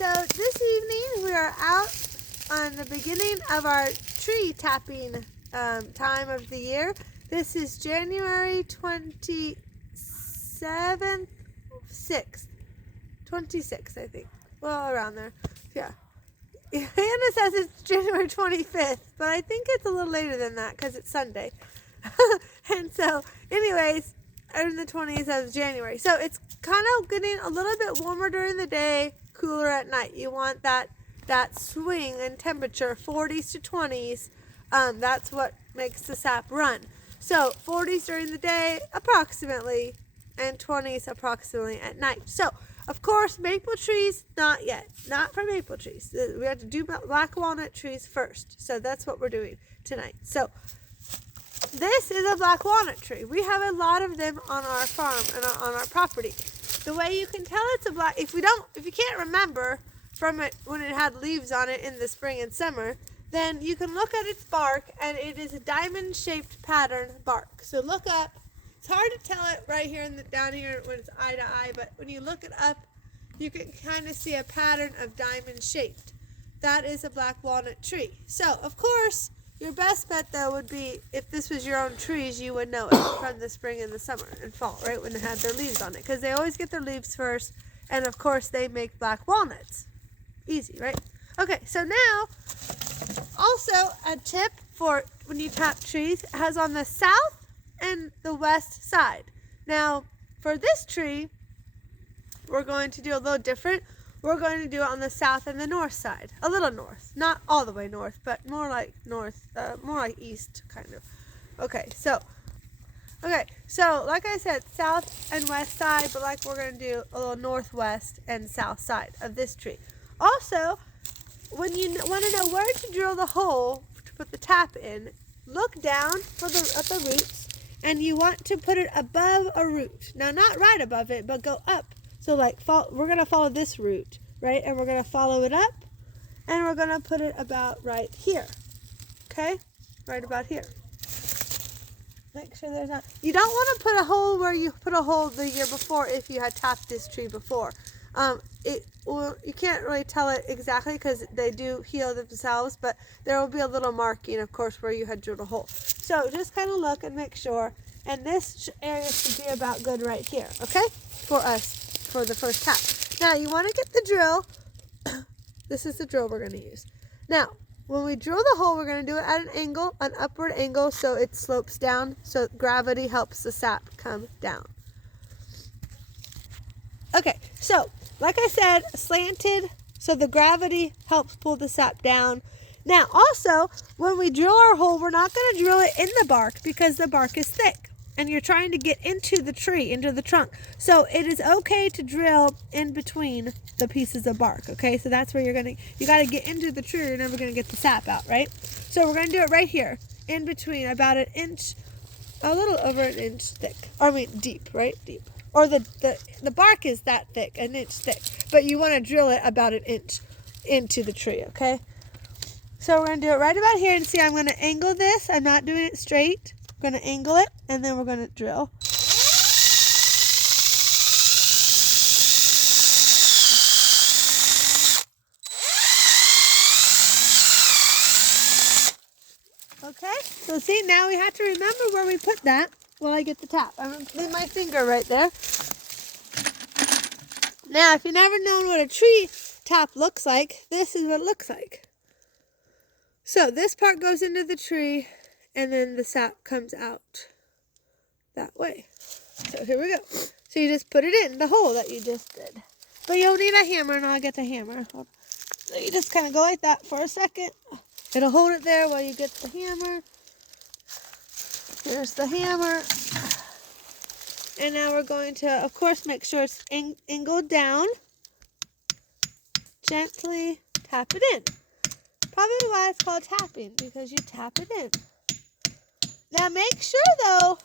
so this evening we are out on the beginning of our tree tapping time of the year. This is January 27th, 6th, 26th, I think. Well, around there. Yeah. Hannah says it's January 25th, but I think it's a little later than that because it's Sunday. And so, anyways, in the 20s of January. So it's kind of getting a little bit warmer during the day, cooler at night. You want that swing in temperature, 40s to 20s. That's what makes the sap run. So 40s during the day, approximately, and 20s approximately at night. So, of course, maple trees, not yet. Not for maple trees. We have to do black walnut trees first. So that's what we're doing tonight. So this is a black walnut tree. We have a lot of them on our farm and on our property. The way you can tell it's a black, if you can't remember from it when it had leaves on it in the spring and summer, then you can look at its bark, and it is a diamond-shaped pattern bark. So look up. It's hard to tell it right here down here when it's eye to eye, but when you look it up, you can kind of see a pattern of diamond-shaped. That is a black walnut tree. So, of course, your best bet, though, would be if this was your own trees, you would know it from the spring and the summer and fall, right, when it had their leaves on it, because they always get their leaves first, and, of course, they make black walnuts. Easy, right? Okay, so now, also a tip for when you tap trees, it has on the south and the west side. Now, for this tree, we're going to do a little different. We're going to do it on the south and the north side. A little north. Not all the way north, but more like north, more like east, kind of. Okay, so like I said, south and west side, but like we're going to do a little northwest and south side of this tree. Also, when you want to know where to drill the hole to put the tap in, look down at the roots, and you want to put it above a root. Now, not right above it, but go up. So, we're going to follow this root, right? And we're going to follow it up, and we're going to put it about right here. Okay? Right about here. Make sure there's not... You don't want to put a hole where you put a hole the year before if you had tapped this tree before. You can't really tell it exactly because they do heal themselves, but there will be a little marking, of course, where you had drilled a hole. So just kind of look and make sure. And this area should be about good right here, okay? For us, for the first tap. Now, you want to get the drill. This is the drill we're going to use. Now, when we drill the hole, we're going to do it at an angle, an upward angle, so it slopes down, so gravity helps the sap come down. Okay, so like I said, slanted, so the gravity helps pull the sap down. Now, also, when we drill our hole, we're not going to drill it in the bark because the bark is thick, and you're trying to get into the tree, into the trunk. So it is okay to drill in between the pieces of bark, okay? So that's where you got to get into the tree, or you're never going to get the sap out, right? So we're going to do it right here, in between, about an inch, a little over an inch thick. Deep, right? Deep. Or the bark is that thick, an inch thick. But you want to drill it about an inch into the tree, okay? So we're going to do it right about here. And see, I'm going to angle this. I'm not doing it straight. I'm going to angle it, and then we're going to drill. Okay? So see, now we have to remember where we put that. While I get the tap. I'm going to leave my finger right there. Now, if you've never known what a tree tap looks like, this is what it looks like. So this part goes into the tree, and then the sap comes out that way. So here we go. So you just put it in the hole that you just did. But you'll need a hammer, and I'll get the hammer. So you just kind of go like that for a second. It'll hold it there while you get the hammer. There's the hammer. And now we're going to, of course, make sure it's angled down. Gently tap it in. Probably why it's called tapping, because you tap it in. Now make sure, though,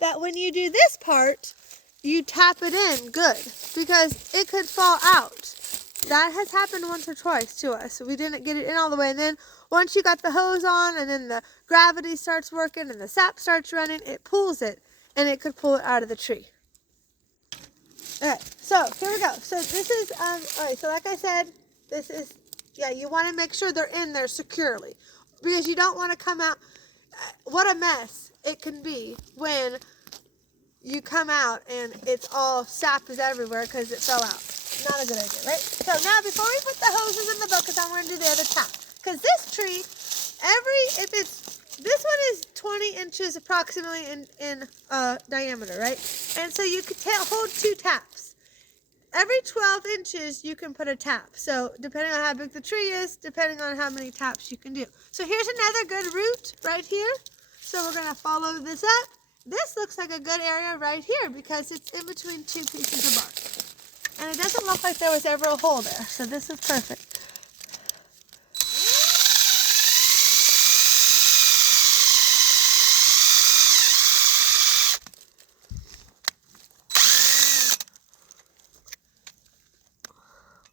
that when you do this part, you tap it in good, because it could fall out. That has happened once or twice to us. So we didn't get it in all the way, and then once you got the hose on and then the gravity starts working and the sap starts running, it pulls it, and it could pull it out of the tree. Alright, so here we go. So this is, alright, so like I said, this is, yeah, you want to make sure they're in there securely. Because you don't want to come out, what a mess it can be when you come out and it's all sap is everywhere because it fell out. Not a good idea, right? So now before we put the hoses in the buckets, I'm going to do the other tap. Because this tree, this one is 20 inches approximately in diameter, right? And so you could hold 2 taps. Every 12 inches, you can put a tap. So depending on how big the tree is, depending on how many taps you can do. So here's another good root right here. So we're going to follow this up. This looks like a good area right here because it's in between 2 pieces of bark. And it doesn't look like there was ever a hole there. So this is perfect.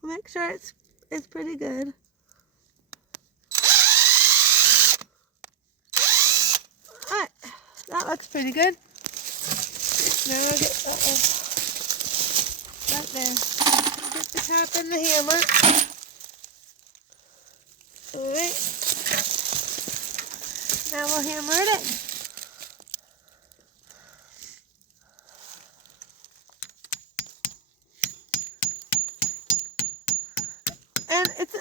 Make sure it's pretty good. Alright, that looks pretty good. Now I'll get right there. Get the tap and the hammer. Alright. Now we'll hammer it in. And it's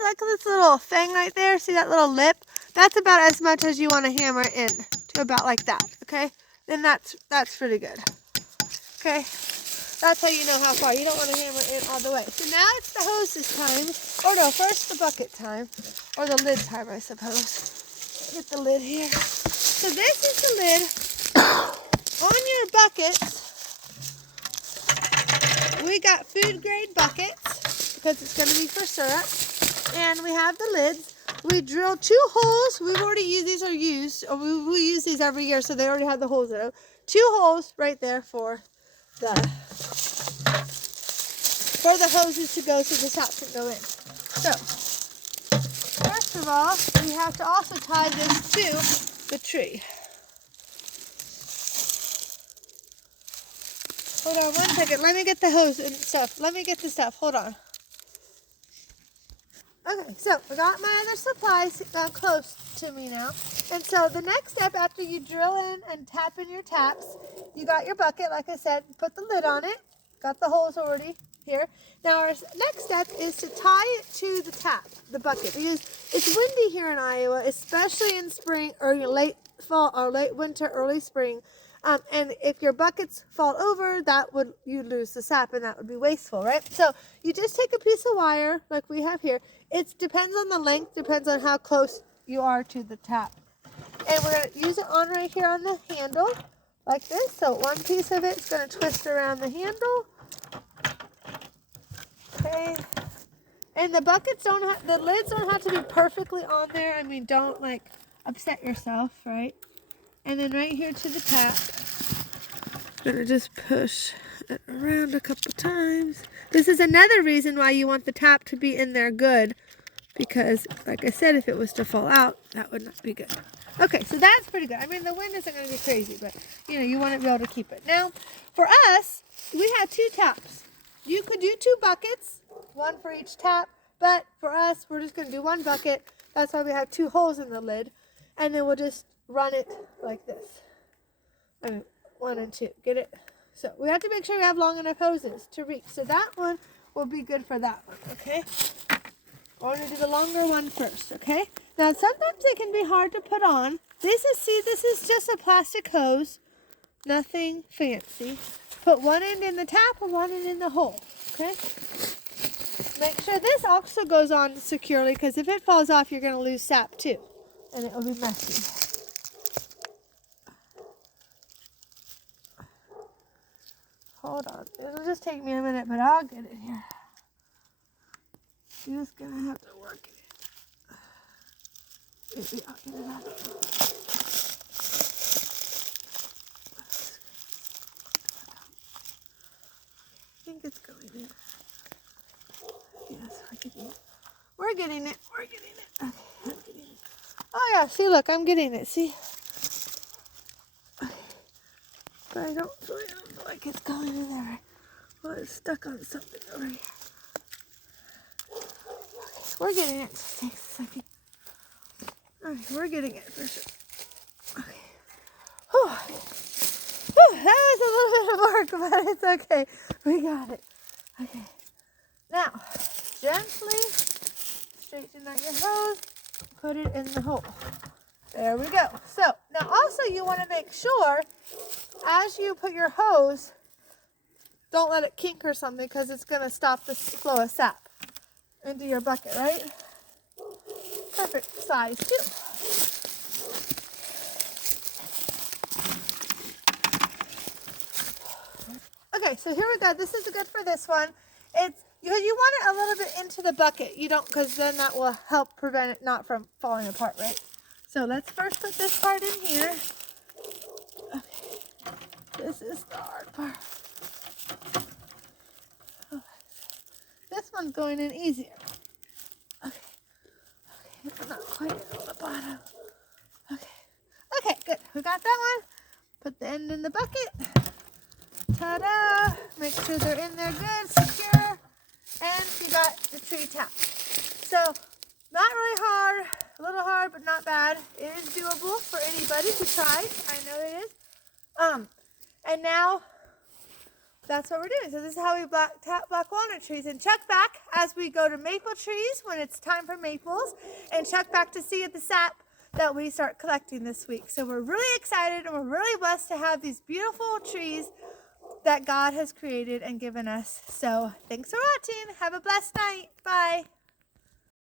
like this little thing right there. See that little lip? That's about as much as you want to hammer in to about like that. Okay? Then that's pretty good. Okay? That's how you know how far. You don't want to hammer in all the way. So now it's the hoses time. Or no, first the bucket time. Or the lid time, I suppose. Get the lid here. So this is the lid. On your buckets, we got food grade buckets because it's going to be for syrup. And we have the lids. We drilled 2 holes. We've already used these, or we use these every year, so they already have the holes in them. 2 holes right there for the hoses to go so the tap can go in. So, first of all, we have to also tie this to the tree. Hold on 1 second. Let me get the hose and stuff. Let me get the stuff. Hold on. Okay, so I got my other supplies close to me now. And so the next step after you drill in and tap in your taps, you got your bucket, like I said, put the lid on it. Got the holes already here. Now our next step is to tie it to the tap, the bucket, because it's windy here in Iowa, especially in spring or late fall or late winter, early spring. And if your buckets fall over, you lose the sap, and that would be wasteful, right? So you just take a piece of wire like we have here. It depends on the length, depends on how close you are to the tap. And we're going to use it on right here on the handle like this. So one piece of it is going to twist around the handle. Okay. And the lids don't have to be perfectly on there. I mean, don't like upset yourself, right? And then right here to the tap. I'm going to just push it around a couple times. This is another reason why you want the tap to be in there good. Because, like I said, if it was to fall out, that would not be good. Okay, so that's pretty good. I mean, the wind isn't going to be crazy, but, you want to be able to keep it. Now, for us, we have 2 taps. You could do 2 buckets, 1 for each tap. But for us, we're just going to do 1 bucket. That's why we have 2 holes in the lid. And then we'll just run it like this. I mean, 1 and 2. Get it? So we have to make sure we have long enough hoses to reach. So that one will be good for that one, okay? I want to do the longer one first, okay? Now, sometimes it can be hard to put on. This is just a plastic hose. Nothing fancy. Put one end in the tap and one end in the hole, okay? Make sure this also goes on securely, because if it falls off, you're going to lose sap too. And it will be messy. Hold on. It'll just take me a minute, but I'll get it here. You're just going to have to work it. Maybe I'll get it out. I think it's going in. Yes, we're getting it. We're getting it. Okay, I'm getting it. Oh yeah, see, look, I'm getting it. See? Okay. But I don't feel like it's going in there. Oh, it's stuck on something over here. We're getting it. Just takes a second. Alright, we're getting it for sure. Okay. Whew. Whew, that was a little bit of work, but it's okay. We got it. Okay. Now, gently straighten out your hose. Put it in the hole. There we go. So, now also you want to make sure as you put your hose, don't let it kink or something because it's going to stop the flow of sap into your bucket, right? Perfect size too. Okay, so here we go. This is good for this one. It's you want it a little bit into the bucket. You don't, because then that will help prevent it not from falling apart, right? So let's first put this part in here. Okay. This is the hard part. Oh. This one's going in easier. Okay. Okay, it's not quite on the bottom. Okay. Okay, good. We got that one. Put the end in the bucket. Ta-da! Make sure they're in there good, secure. And you got the tree tap. So, not really hard. A little hard, but not bad. It is doable for anybody who tries. I know it is. And now, that's what we're doing. So this is how we tap black walnut trees. And check back as we go to maple trees when it's time for maples. And check back to see the sap that we start collecting this week. So we're really excited and we're really blessed to have these beautiful trees that God has created and given us. So thanks for watching. Have a blessed night. Bye.